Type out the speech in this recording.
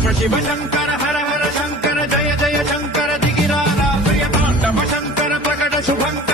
शिव शिव शंकर हर हर शंकर जय जय शंकर दिगिरारा प्रिय तांडव शंकर प्रकट शुभंकर